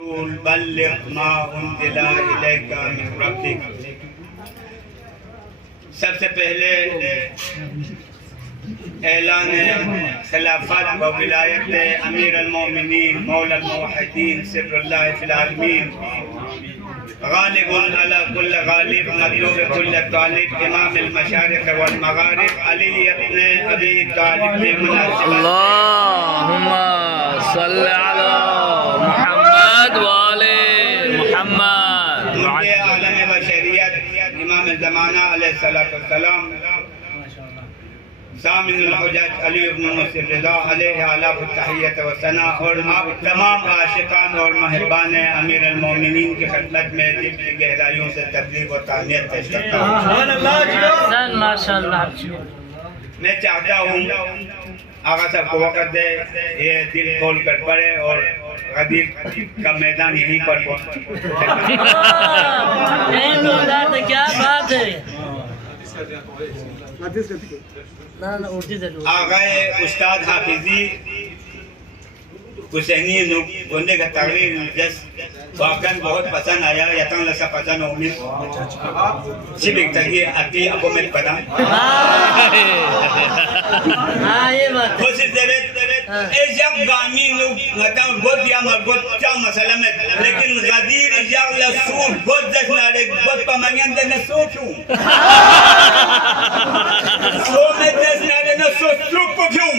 बल्लिग़ मा उन्ज़िला इलैका मिन रब्बिक। सबसे पहले ऐलान खिलाफत व विलायत अमीर अल-मोमिनीन मौला अल-मुवहिदीन सिर्रुल्लाह फिल आलमीन गालिबुन अला कुल्ल गालिब मग़लूब कुल्ल गालिब इमाम अल-मशारिक़ वल मग़ारिब अली इब्न अबी तालिब के मुनासिबत अल्लाहुम्मा सल्लि अला मुहम्मद व आले मुहम्मद। मुझे आलम व शरीयत इमाम ज़माना अलैहिस्सलातु वस्सलाम सामिनुल हुज्जत अली इब्न मुस्लिम रिज़ा अलैहि आलाफ तहियत व सना और आप तमाम आशिकान और महबान अमीर अल-मोमिनीन की खिदमत में दिल की गहराइयों से तबलीग व तानियत पेश करता हूँ। मैं चाहता हूँ आगा साहब को वक़्त दे, ये दिल खोल कर पढ़े और गदीर का मैदान यहीं पर क्या बात है। आगाए उस्ताद हाफिजी हुसैनी गोंदे का तकरीर जस वाकन बहुत पसंद आया, यतन लसा पसंद होगी सिबिक तकी आती आपको मैं पता ये बात कोशिश दे जब गामी लोग गता बहुत या मरगत चा मसला में लेकिन गदीर जब लसूर बहुत दस नारे बहुत पमंगन दे न सोचूं सो में दस नारे न सोचूं को क्यों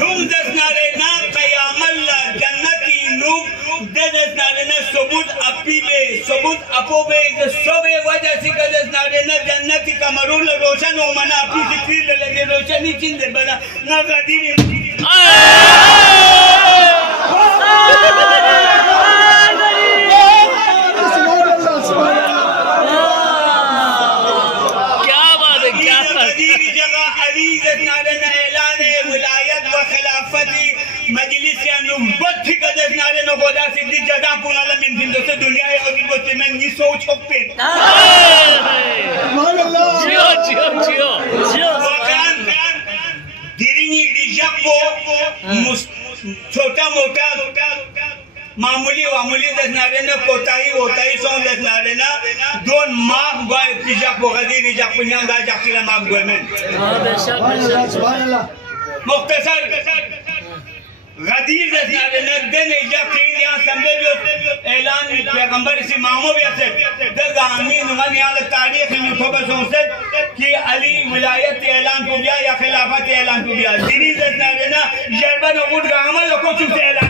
धूम दस नारे ना कयामल्ला जन्नती लोग दस नारे ना सबूत अपीले सबूत अपोबे सबे वजह से दस नारे ना जन्नती कमरुल रोशन हो मना अपनी फिक्र लगे रोशनी चिंदे बना ना गदीर मजलिस के अनुबत कदस नारे न गोदा सिद्धि जदा पुनाला मिन जिंदो से दुनिया है और वो से मैं नहीं सोच सकते सुभान अल्लाह जियो जियो जियो जियो वकान दिरिनी दिजको छोटा मोटा मामूली वामूली दस नारे न कोताही होताही सो दस नारे न दोन माफ गए दिजक बगदी दिजक पुन्यां दा जकिला माफ गए में बेशक सुभान अल्लाह मुख्तसर गदीर दसनारे नगदे ने जब तीन यहाँ संबे जो ऐलान पैगंबर इसी मामू भी ऐसे दगामी नुमान यहाँ तारीख में थोड़ा सोचते कि अली विलायत ऐलान को दिया या खिलाफत ऐलान को दिया दिनी दसनारे ना जर्बन उठ गामा लोगों चुसे ऐलान